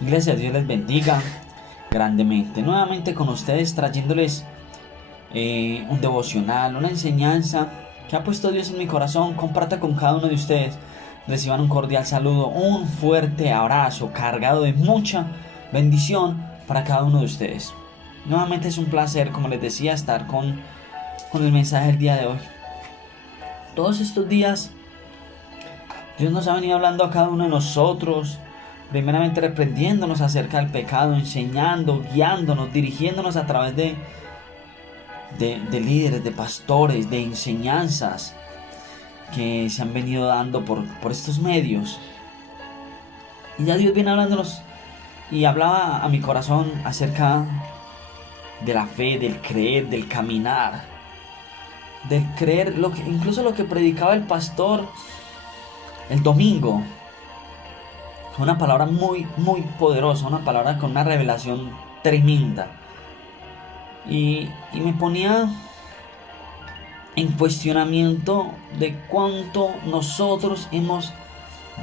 Iglesia, Dios les bendiga grandemente. Nuevamente con ustedes trayéndoles un devocional, una enseñanza que ha puesto Dios en mi corazón. Comparta con cada uno de ustedes. Reciban un cordial saludo, un fuerte abrazo cargado de mucha bendición para cada uno de ustedes. Nuevamente es un placer, como les decía, estar con el mensaje del día de hoy. Todos estos días Dios nos ha venido hablando a cada uno de nosotros, primeramente reprendiéndonos acerca del pecado, enseñando, guiándonos, dirigiéndonos a través de líderes, de pastores, de enseñanzas que se han venido dando por estos medios. Y ya Dios viene hablándonos y hablaba a mi corazón acerca de la fe, del creer, del caminar, del creer, incluso lo que predicaba el pastor el domingo. Una palabra muy, muy poderosa, una palabra con una revelación tremenda. Y me ponía en cuestionamiento de cuánto nosotros hemos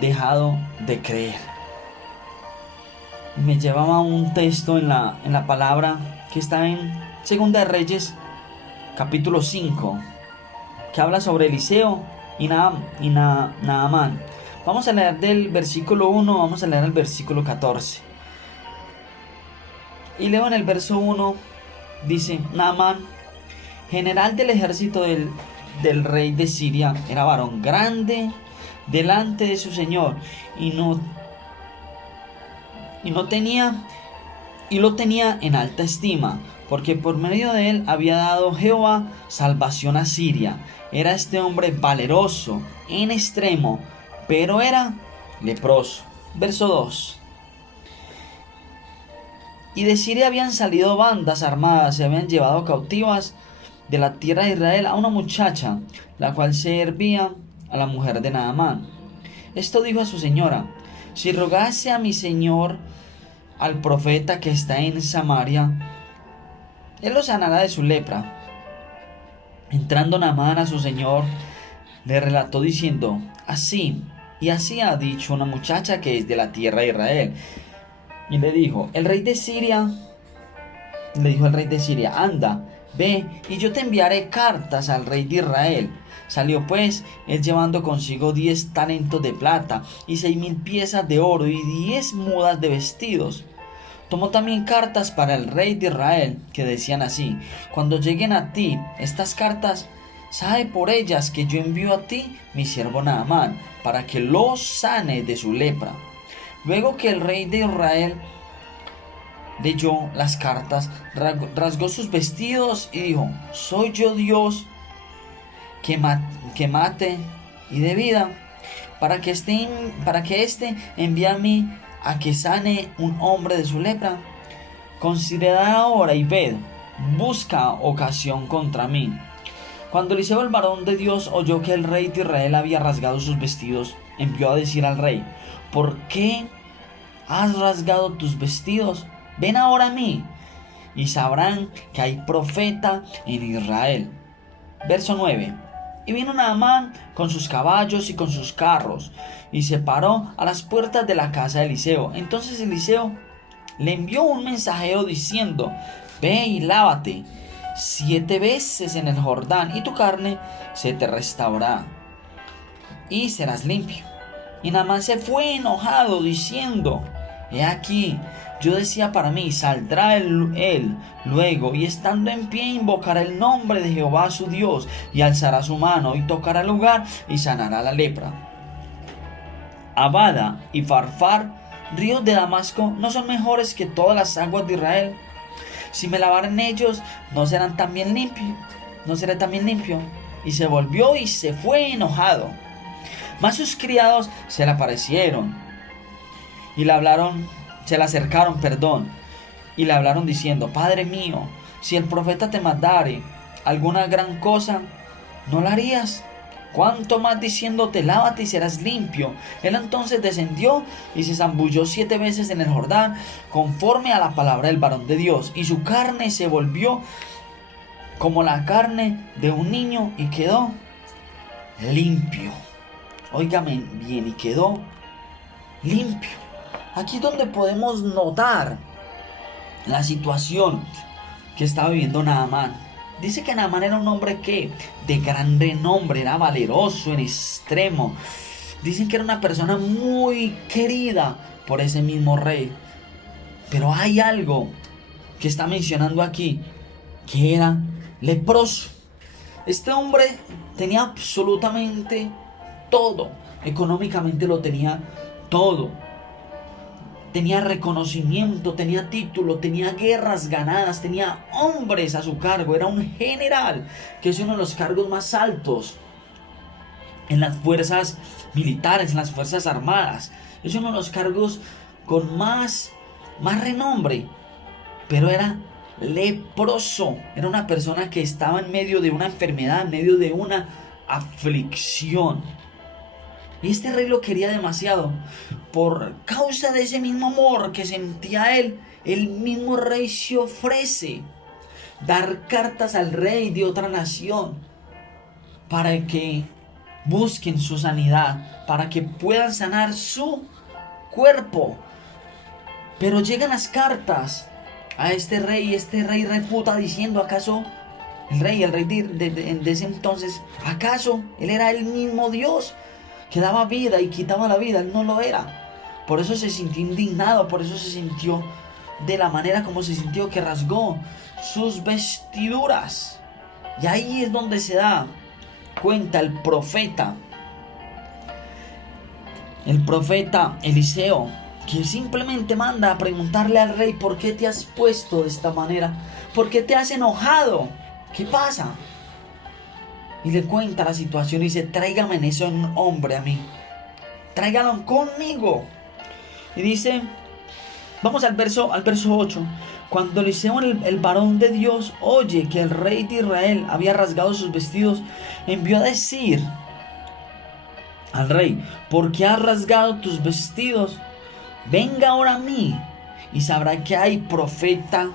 dejado de creer. Y me llevaba a un texto en la palabra que está en Segunda de Reyes, capítulo 5, que habla sobre Eliseo y Naamán. Vamos a leer del versículo 1, vamos a leer el versículo 14. Y leo en el verso 1, dice: Naamán, general del ejército del rey de Siria, era varón grande delante de su señor, y lo tenía en alta estima, porque por medio de él había dado Jehová salvación a Siria. Era este hombre valeroso en extremo, pero era leproso. Verso 2. Y de Siria habían salido bandas armadas y habían llevado cautivas de la tierra de Israel a una muchacha, la cual servía a la mujer de Naamán. Esto dijo a su señora: si rogase a mi señor al profeta que está en Samaria, él lo sanará de su lepra. Entrando Naamán a su señor, le relató diciendo: así y así ha dicho una muchacha que es de la tierra de Israel. Y le dijo el rey de Siria, anda, ve, y yo te enviaré cartas al rey de Israel. Salió pues él llevando consigo 10 talentos de plata y 6,000 piezas de oro y 10 mudas de vestidos. Tomó también cartas para el rey de Israel, que decían así: cuando lleguen a ti estas cartas, sabe por ellas que yo envío a ti mi siervo Naamán, para que lo sane de su lepra. Luego que el rey de Israel leyó las cartas, rasgó sus vestidos y dijo: ¿soy yo Dios que mate y dé vida? Para que éste envíe a mí a que sane un hombre de su lepra. Considerad ahora y ved, busca ocasión contra mí. Cuando Eliseo, el varón de Dios, oyó que el rey de Israel había rasgado sus vestidos, envió a decir al rey: ¿por qué has rasgado tus vestidos? Ven ahora a mí, y sabrán que hay profeta en Israel. Verso 9. Y vino Naamán con sus caballos y con sus carros, y se paró a las puertas de la casa de Eliseo. Entonces Eliseo le envió un mensajero diciendo: ve y lávate 7 veces en el Jordán, y tu carne se te restaurará, y serás limpio. Y Naamán se fue enojado, diciendo: he aquí, yo decía para mí: saldrá él luego, y estando en pie invocará el nombre de Jehová su Dios, y alzará su mano, y tocará el lugar, y sanará la lepra. Abada y Farfar, ríos de Damasco, ¿no son mejores que todas las aguas de Israel? Si me lavaren ellos, ¿no seré también limpio? Y se volvió y se fue enojado. Mas sus criados se le aparecieron y se le acercaron, y le hablaron diciendo: Padre mío, si el profeta te mandare alguna gran cosa, ¿no la harías? Cuánto más diciéndote: lávate y serás limpio. Él entonces descendió y se zambulló 7 veces en el Jordán, conforme a la palabra del varón de Dios, y su carne se volvió como la carne de un niño, y quedó limpio. Óigame bien, y quedó limpio. Aquí es donde podemos notar la situación que estaba viviendo Naamán. Dice que Naamán era un hombre que de gran renombre, era valeroso en extremo. Dicen que era una persona muy querida por ese mismo rey. Pero hay algo que está mencionando aquí, que era leproso. Este hombre tenía absolutamente todo. Económicamente lo tenía todo. Tenía reconocimiento, tenía título, tenía guerras ganadas, tenía hombres a su cargo. Era un general, que es uno de los cargos más altos en las fuerzas militares, en las fuerzas armadas. Es uno de los cargos con más renombre. Pero era leproso. Era una persona que estaba en medio de una enfermedad, en medio de una aflicción. Y este rey lo quería demasiado. Por causa de ese mismo amor que sentía él, el mismo rey se ofrece dar cartas al rey de otra nación para que busquen su sanidad, para que puedan sanar su cuerpo. Pero llegan las cartas a este rey, y este rey refuta diciendo: ¿acaso el rey de ese entonces, acaso él era el mismo Dios que daba vida y quitaba la vida? Él no lo era. Por eso se sintió indignado, por eso se sintió de la manera como se sintió, que rasgó sus vestiduras. Y ahí es donde se da cuenta el profeta Eliseo, que simplemente manda a preguntarle al rey: ¿por qué te has puesto de esta manera? ¿Por qué te has enojado? ¿Qué pasa? Y le cuenta la situación y dice: tráigame en ese hombre a mí, tráigalo conmigo. Y dice, vamos al verso 8. Cuando Eliseo, el varón de Dios, oye que el rey de Israel había rasgado sus vestidos, envió a decir al rey: ¿por qué has rasgado tus vestidos? Venga ahora a mí y sabrá que hay profeta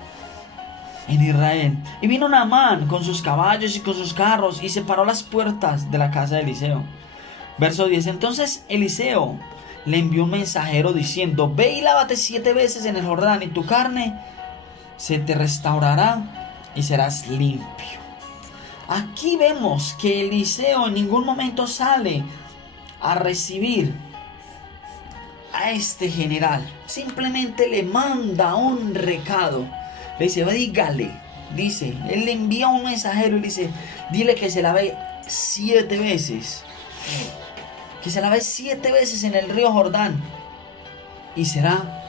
en Israel. Y vino Naamán con sus caballos y con sus carros y se paró a las puertas de la casa de Eliseo. Verso 10. Entonces Eliseo le envió un mensajero diciendo: ve y lávate 7 veces en el Jordán, y tu carne se te restaurará y serás limpio. Aquí vemos que Eliseo en ningún momento sale a recibir a este general. Simplemente le manda un recado. Le dice: dígale. Dice, él le envía un mensajero y le dice: dile que se lave 7 veces. Que se lave 7 veces en el río Jordán y será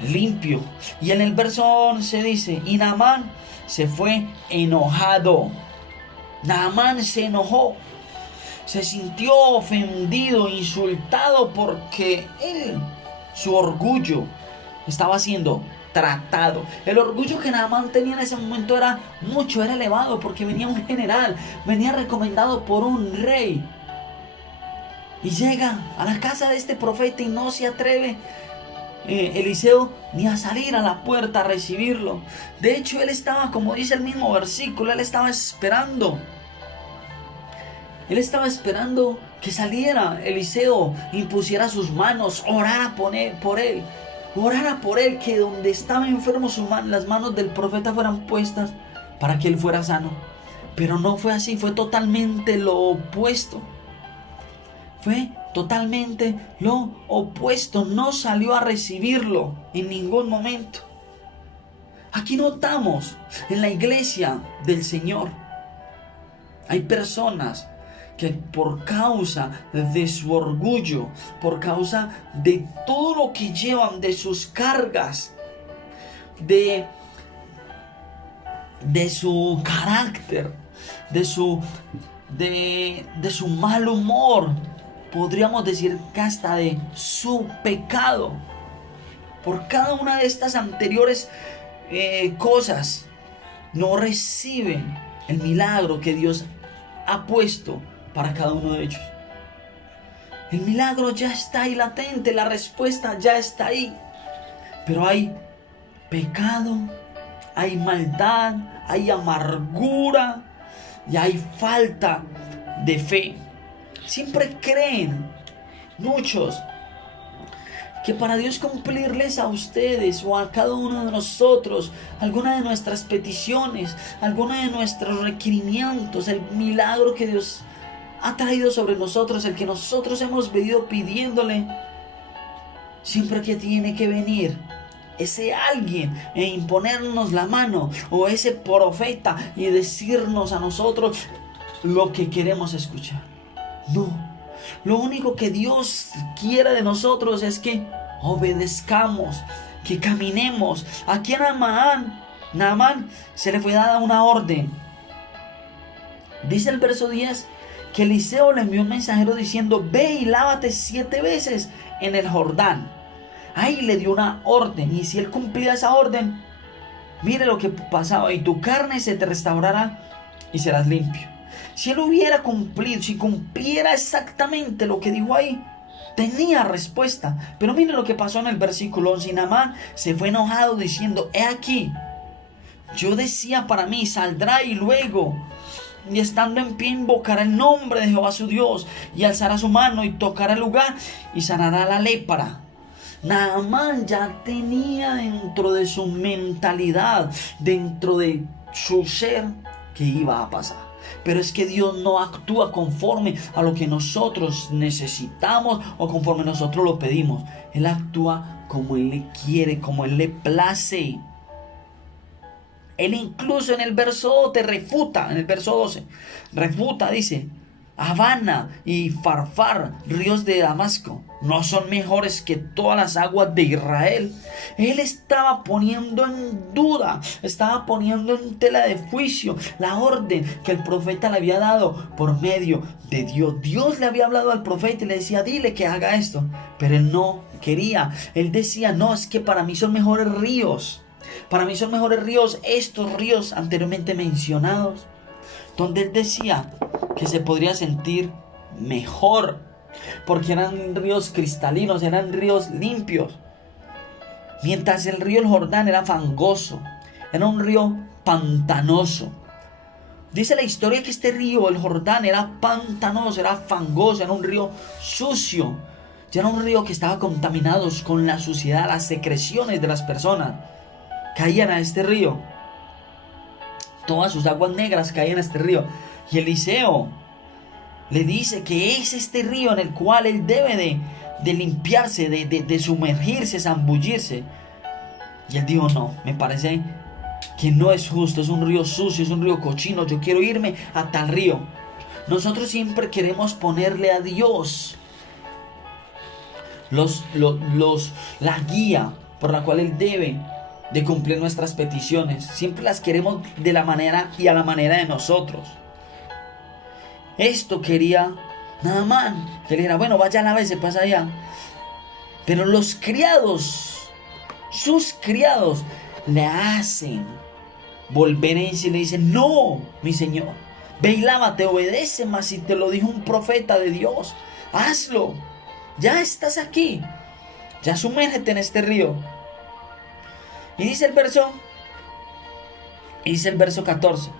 limpio. Y en el verso 11 dice: y Naamán se fue enojado. Naamán se enojó. Se sintió ofendido, insultado, porque su orgullo estaba siendo tratado. El orgullo que Naamán tenía en ese momento era elevado, porque venía un general, venía recomendado por un rey. Y llega a la casa de este profeta y no se atreve Eliseo ni a salir a la puerta a recibirlo. De hecho, él estaba, como dice el mismo versículo, él estaba esperando. Él estaba esperando que saliera Eliseo, impusiera sus manos, orara por él. Orara por él, que donde estaba enfermo las manos del profeta fueran puestas para que él fuera sano. Pero no fue así, fue totalmente lo opuesto. Fue totalmente lo opuesto. No salió a recibirlo en ningún momento. Aquí notamos en la iglesia del Señor, hay personas que por causa de su orgullo, por causa de todo lo que llevan, de sus cargas, de su carácter, de su mal humor, podríamos decir que hasta de su pecado, por cada una de estas anteriores cosas, no reciben el milagro que Dios ha puesto para cada uno de ellos. El milagro ya está ahí latente, la respuesta ya está ahí, pero hay pecado, hay maldad, hay amargura y hay falta de fe. Siempre creen muchos que para Dios cumplirles a ustedes o a cada uno de nosotros alguna de nuestras peticiones, alguno de nuestros requerimientos, el milagro que Dios ha traído sobre nosotros, el que nosotros hemos venido pidiéndole, siempre que tiene que venir ese alguien e imponernos la mano, o ese profeta y decirnos a nosotros lo que queremos escuchar. No, lo único que Dios quiere de nosotros es que obedezcamos, que caminemos. Aquí a Naamán se le fue dada una orden. Dice el verso 10 que Eliseo le envió un mensajero diciendo: ve y lávate 7 veces en el Jordán. Ahí le dio una orden, y si él cumplía esa orden, mire lo que pasaba: y tu carne se te restaurará y serás limpio. Si él hubiera cumplido, si cumpliera exactamente lo que dijo ahí, tenía respuesta. Pero mire lo que pasó en el versículo 11. Y Naamán se fue enojado diciendo: he aquí, yo decía para mí, saldrá y luego, y estando en pie, invocará el nombre de Jehová su Dios, y alzará su mano y tocará el lugar y sanará la lepra. Naamán ya tenía dentro de su mentalidad, dentro de su ser, que iba a pasar. Pero es que Dios no actúa conforme a lo que nosotros necesitamos o conforme nosotros lo pedimos. Él actúa como Él le quiere, como Él le place. Él incluso en el verso en el verso 12, refuta, dice: Habana y Farfar, ríos de Damasco, ¿no son mejores que todas las aguas de Israel? Él estaba poniendo en duda, estaba poniendo en tela de juicio la orden que el profeta le había dado por medio de Dios. Dios le había hablado al profeta y le decía: dile que haga esto. Pero él no quería. Él decía: no, es que para mí son mejores ríos. Para mí son mejores ríos estos ríos anteriormente mencionados, donde él decía que se podría sentir mejor, porque eran ríos cristalinos, eran ríos limpios. Mientras el río el Jordán era fangoso, era un río pantanoso. Dice la historia que este río, el Jordán, era pantanoso, era fangoso, era un río sucio. Ya era un río que estaba contaminado con la suciedad, las secreciones de las personas caían a este río. Todas sus aguas negras caían a este río. Y Eliseo le dice que es este río en el cual él debe de limpiarse, de sumergirse, zambullirse. Y él dijo: no, me parece que no es justo, es un río sucio, es un río cochino, yo quiero irme a tal río. Nosotros siempre queremos ponerle a Dios la guía por la cual él debe de cumplir nuestras peticiones. Siempre las queremos de la manera y a la manera de nosotros. Esto quería Naamán, que le era: bueno, vaya a la vez, se pasa allá. Pero los criados, sus criados, le hacen volver en sí y le dicen: no, mi señor, ve y lávate, obedece, mas si te lo dijo un profeta de Dios, hazlo. Ya estás aquí, ya sumérgete en este río. Y dice el verso 14: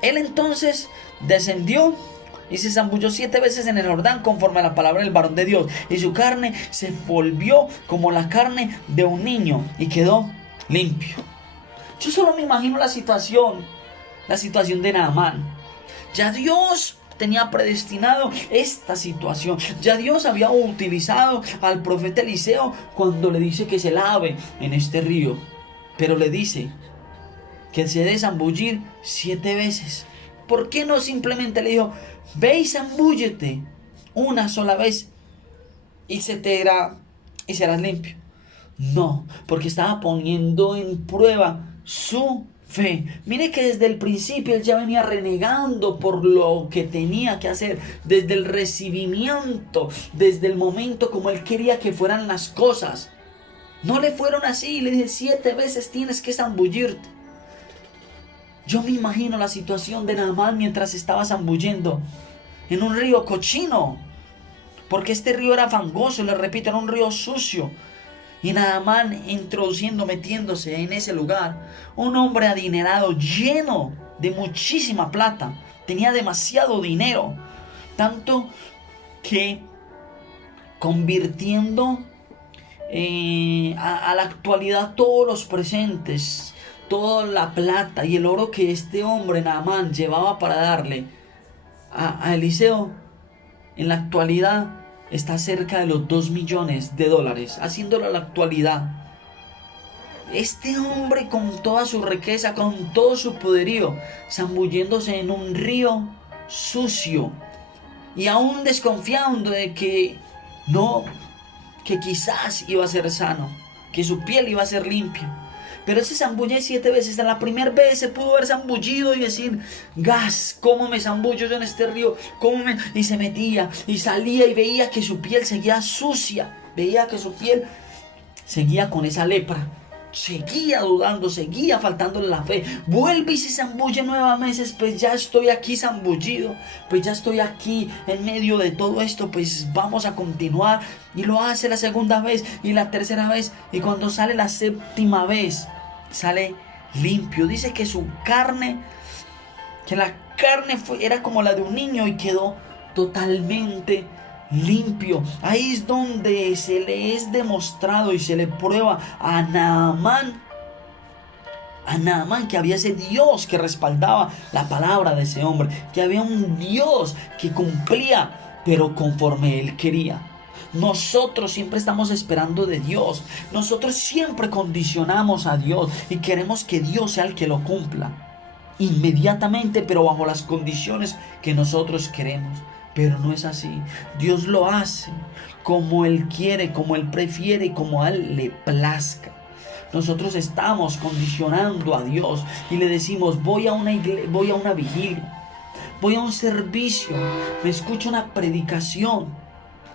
él entonces descendió y se zambulló 7 veces en el Jordán conforme a la palabra del varón de Dios, y su carne se volvió como la carne de un niño y quedó limpio. Yo solo me imagino la situación de Naamán. Ya Dios tenía predestinado esta situación. Ya Dios había utilizado al profeta Eliseo cuando le dice que se lave en este río. Pero le dice que se debe zambullir 7 veces. ¿Por qué no simplemente le dijo: ve y zambúllete una sola vez y serás limpio? No, porque estaba poniendo en prueba su fe. Mire que desde el principio él ya venía renegando por lo que tenía que hacer. Desde el recibimiento, desde el momento como él quería que fueran las cosas, no le fueron así. Le dije: 7 veces tienes que zambullirte. Yo me imagino la situación de Naamán mientras estaba zambullendo en un río cochino, porque este río era fangoso, le repito, era un río sucio. Y Naamán metiéndose en ese lugar, un hombre adinerado, lleno de muchísima plata, tenía demasiado dinero, tanto que convirtiendo a la actualidad todos los presentes, toda la plata y el oro que este hombre Naamán llevaba para darle a Eliseo, en la actualidad está cerca de los 2 millones de dólares, haciéndolo a la actualidad. Este hombre con toda su riqueza, con todo su poderío, zambulléndose en un río sucio y aún desconfiando de que no, que quizás iba a ser sano, que su piel iba a ser limpia. Pero él se zambulle 7 veces. En la primera vez se pudo haber zambullido y decir: gas, ¿cómo me zambullo yo en este río? Y se metía y salía y veía que su piel seguía sucia, veía que su piel seguía con esa lepra. Seguía dudando, seguía faltándole la fe. Vuelve y se zambulle nuevamente. Pues ya estoy aquí zambullido, pues ya estoy aquí en medio de todo esto, pues vamos a continuar. Y lo hace la segunda vez y la tercera vez. Y cuando sale la séptima vez, sale limpio. Dice que su carne, que la carne era como la de un niño y quedó totalmente limpio. Ahí es donde se le es demostrado y se le prueba a Naamán que había ese Dios que respaldaba la palabra de ese hombre, que había un Dios que cumplía, pero conforme él quería. Nosotros siempre estamos esperando de Dios, nosotros siempre condicionamos a Dios y queremos que Dios sea el que lo cumpla inmediatamente, pero bajo las condiciones que nosotros queremos. Pero no es así. Dios lo hace como Él quiere, como Él prefiere y como a Él le plazca. Nosotros estamos condicionando a Dios y le decimos: voy a una vigilia, voy a un servicio, me escucho una predicación,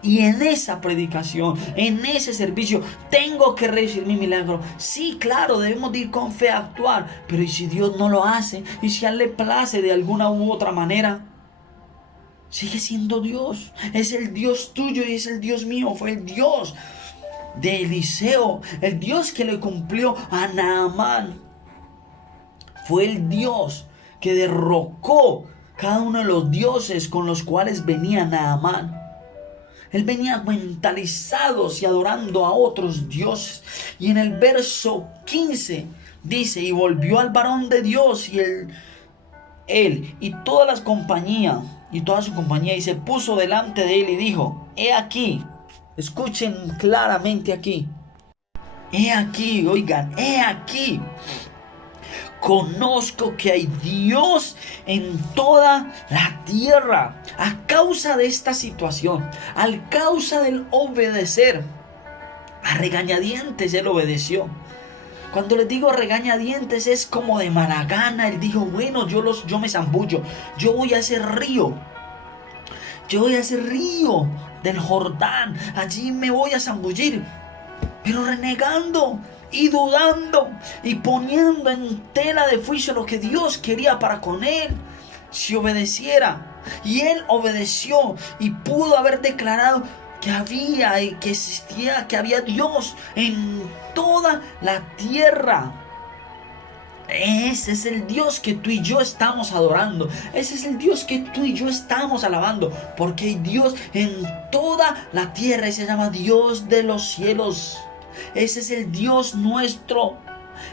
y en esa predicación, en ese servicio, tengo que recibir mi milagro. Sí, claro, debemos de ir con fe a actuar, pero ¿y si Dios no lo hace? ¿Y si a Él le place de alguna u otra manera? Sigue siendo Dios, es el Dios tuyo y es el Dios mío. Fue el Dios de Eliseo, el Dios que le cumplió a Naamán. Fue el Dios que derrocó cada uno de los dioses con los cuales venía Naamán. Él venía mentalizado y adorando a otros dioses. Y en el verso 15 dice: y volvió al varón de Dios y él y toda su compañía, y se puso delante de él y dijo: he aquí, escuchen claramente aquí, he aquí, oigan, he aquí, conozco que hay Dios en toda la tierra. A causa de esta situación, a causa del obedecer, a regañadientes él obedeció. Cuando les digo regañadientes es como de mala gana. Él dijo: bueno, yo me zambullo, yo voy a ese río del Jordán, allí me voy a zambullir, pero renegando y dudando y poniendo en tela de juicio lo que Dios quería para con él, si obedeciera. Y él obedeció y pudo haber declarado que había y que existía, que había Dios en toda la tierra. Ese es el Dios que tú y yo estamos adorando. Ese es el Dios que tú y yo estamos alabando. Porque hay Dios en toda la tierra y se llama Dios de los cielos. Ese es el Dios nuestro.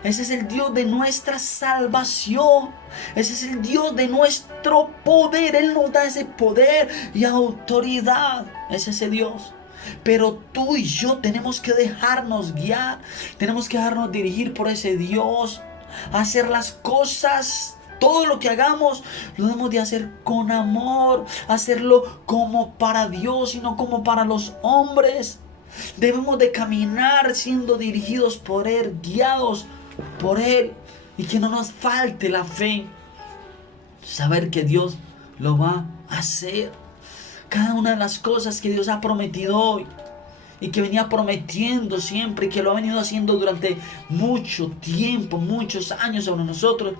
Ese es el Dios de nuestra salvación. Ese es el Dios de nuestro poder. Él nos da ese poder y autoridad. Es ese Dios. Pero tú y yo tenemos que dejarnos guiar. Tenemos que dejarnos dirigir por ese Dios. Hacer las cosas, todo lo que hagamos, lo debemos de hacer con amor. Hacerlo como para Dios y no como para los hombres. Debemos de caminar siendo dirigidos por Él, guiados por Él, y que no nos falte la fe. Saber que Dios lo va a hacer. Cada una de las cosas que Dios ha prometido hoy y que venía prometiendo siempre, y que lo ha venido haciendo durante mucho tiempo, muchos años sobre nosotros,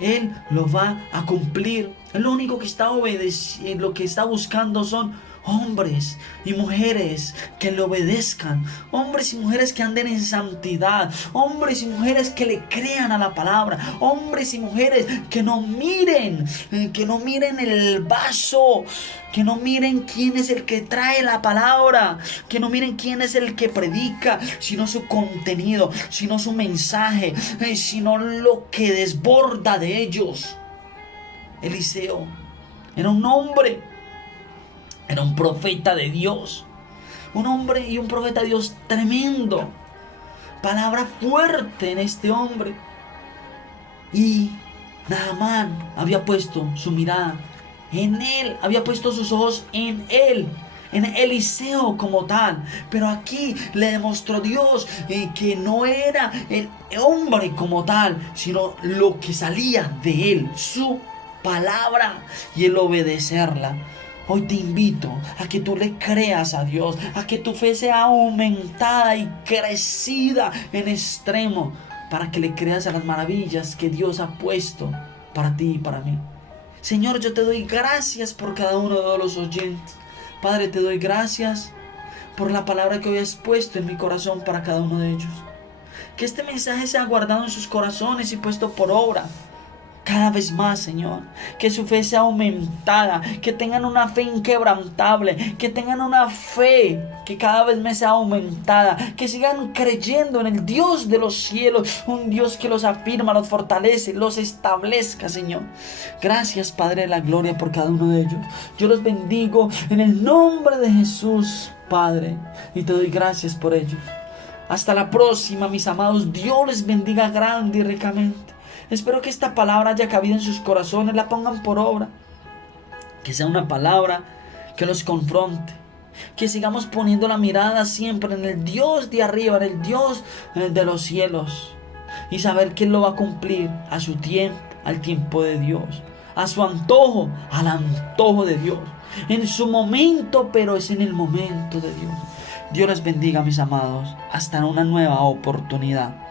Él lo va a cumplir. Él lo único que está obedeciendo, lo que está buscando son hombres y mujeres que le obedezcan, hombres y mujeres que anden en santidad, hombres y mujeres que le crean a la palabra, hombres y mujeres que no miren el vaso, que no miren quién es el que trae la palabra, que no miren quién es el que predica, sino su contenido, sino su mensaje, sino lo que desborda de ellos. Eliseo era un hombre, era un profeta de Dios, un hombre y un profeta de Dios tremendo, palabra fuerte en este hombre. Y Naamán había puesto su mirada en él, había puesto sus ojos en él, en Eliseo como tal. Pero aquí le demostró Dios que no era el hombre como tal, sino lo que salía de él, su palabra, y el obedecerla. Hoy te invito a que tú le creas a Dios, a que tu fe sea aumentada y crecida en extremo, para que le creas a las maravillas que Dios ha puesto para ti y para mí. Señor, yo te doy gracias por cada uno de los oyentes. Padre, te doy gracias por la palabra que hoy has puesto en mi corazón para cada uno de ellos. Que este mensaje sea guardado en sus corazones y puesto por obra cada vez más, Señor. Que su fe sea aumentada, que tengan una fe inquebrantable, que tengan una fe que cada vez más sea aumentada, que sigan creyendo en el Dios de los cielos, un Dios que los afirma, los fortalece, los establezca, Señor. Gracias, Padre de la gloria, por cada uno de ellos. Yo los bendigo en el nombre de Jesús, Padre, y te doy gracias por ellos. Hasta la próxima, mis amados. Dios les bendiga grande y ricamente. Espero que esta palabra haya cabido en sus corazones, la pongan por obra. Que sea una palabra que los confronte. Que sigamos poniendo la mirada siempre en el Dios de arriba, en el Dios de los cielos. Y saber que Él lo va a cumplir a su tiempo, al tiempo de Dios. A su antojo, al antojo de Dios. En su momento, pero es en el momento de Dios. Dios les bendiga, mis amados. Hasta una nueva oportunidad.